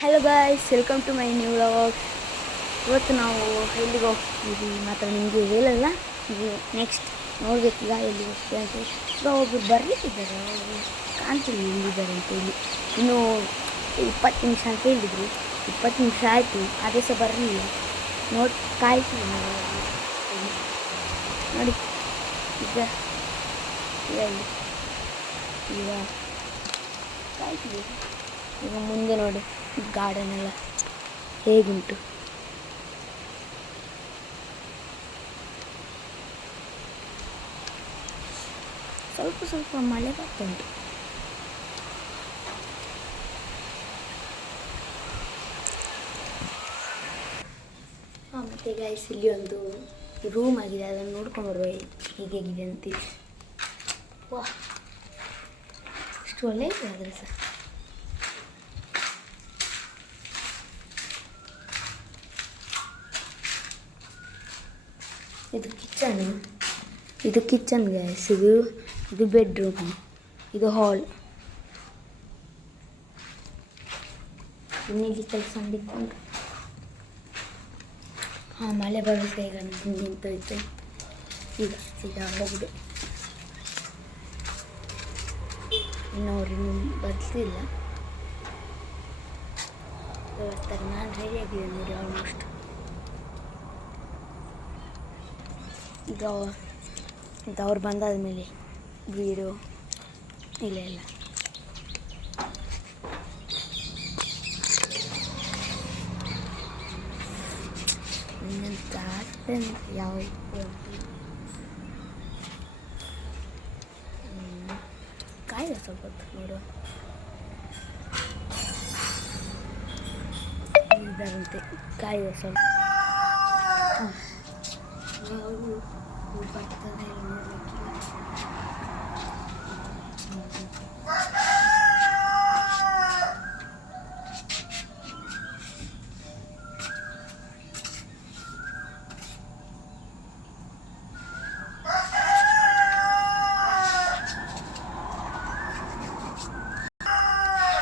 Hello guys, welcome to my new vlog. ಇವತ್ತು ನಾವು ಎಲ್ಲಿಗೆ ಹೋಗ್ತೀವಿ ಮಾತ್ರ ನಿಮಗೆ ಹೇಳಲ್ಲ. ಇದು ನೆಕ್ಸ್ಟ್ ನೋಡಬೇಕೀಗ ಎಲ್ಲಿಗೆ ಹೋಗ್ತೀವಿ ಅಂತ. ಈಗ ಒಬ್ಬರು ಬರಲಿಕ್ಕಿದ್ದಾರೆ, ಅವರು ಕಾಣ್ತಿಲ್ಲ ಎಲ್ಲಿದ್ದಾರೆ ಅಂತೇಳಿ. ಇನ್ನೂ 20 ನಿಮಿಷ ಅಂತ ಹೇಳಿದರು. 20 ನಿಮಿಷ ಆಯಿತು, ಅದೇ ಸಹ ಬರಲಿಲ್ಲ. ಕಾಯ್ತೀವಿ ನೋಡಿ. ಈಗ ಈಗ ಕಾಯ್ತೀವಿ. ಈಗ ಮುಂದೆ ನೋಡಿ ಗಾರ್ಡನ್ ಎಲ್ಲ ಹೇಗುಂಟು. ಸ್ವಲ್ಪ ಸ್ವಲ್ಪ ಮಳೆ ಬರ್ತುಂಟು. ಮತ್ತು ಗೈಸ್, ಇಲ್ಲಿ ಒಂದು ರೂಮ್ ಆಗಿದೆ, ಅದನ್ನು ನೋಡ್ಕೊಂಡು ಬರುವ ಹೀಗೇಗಿದೆ ಅಂತೇಳಿ. ವಾಹ್, ಅಷ್ಟು ಒಳ್ಳೆ ಇದೆ ಆದರೆ ಸಹ. ಇದು ಕಿಚನ್ ಗೈಸ್. ಇದು ಬೆಡ್ರೂಮ್, ಇದು ಹಾಲ್. ಇನ್ನಿಲ್ಲಿ ಕೆಲಸ ಮಾಡಿಕೊಂಡು ಮಳೆ ಬರುತ್ತೆ. ಈಗ ನಿಂತೋಯ್ತು. ಈಗ ಸೀದಾ ಹೋಗುದು. ಇನ್ನೊರು ಬರ್ತಿಲ್ಲ. ಬರ್ತಾರೆ. ನಾನು ರೆಡಿ ಆಗಿದೆ ನೋಡಿ ಆಲ್ಮೋಸ್ಟ್. ಈಗ ಅವ್ರು ಬಂದಾದ ಮೇಲೆ ವೀಡಿಯೋ ಇಲ್ಲ ಇನ್ನಂತ ಯಾವ ಕಾಯ್ದ ಸ್ವಲ್ಪ ಹೊತ್ತು ನೋಡುವ. ಇದರಂತೆ ಕಾಯ್ದ ಸ್ವಲ್ಪ. ಬರ್ತದೆ ನೋಡಲಿಕ್ಕೆ.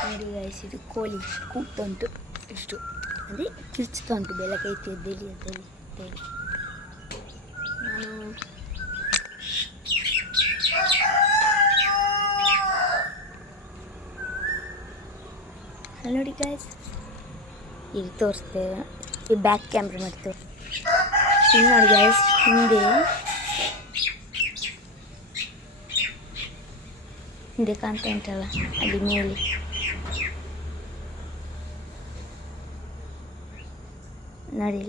ನೋಡಿ ಗೈಸ್, ಇದು ಕೋಳಿ ಕೂಗ್ತಾ ಉಂಟು. ಇಷ್ಟು ಅಂದರೆ ಕಿರ್ಚ್ತಾ ಉಂಟು, ಬೆಳಕೈತಿ ಎದ್ದೇಳಿ ಅಂತೇಳಿ. ನೋಡಿ ಗೈಸ್, ಇಲ್ಲಿ ತೋರಿಸ್ತೇವೆ. ಈ ಬ್ಯಾಕ್ ಕ್ಯಾಮ್ರಾ ಮಾಡ್ತೇವೆ. ಇಲ್ಲಿ ನೋಡಿ ಗೈಸ್, ಹಿಂದೆ ಕಾಣ್ತಾ ಉಂಟಲ್ಲ, ಅಲ್ಲಿ ಮೇಲೆ ನೋಡಿ.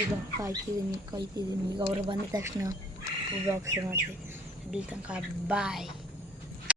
ಈಗ ಕಾಯ್ತಿದ್ದೀನಿ. ಈಗ ಅವರು ಬಂದ ತಕ್ಷಣ ಬ್ಲಾಗ್ಸ್ ಮಾಡ್ತೀವಿ. ಅಲ್ಲಿ ತನಕ ಬಾಯ್.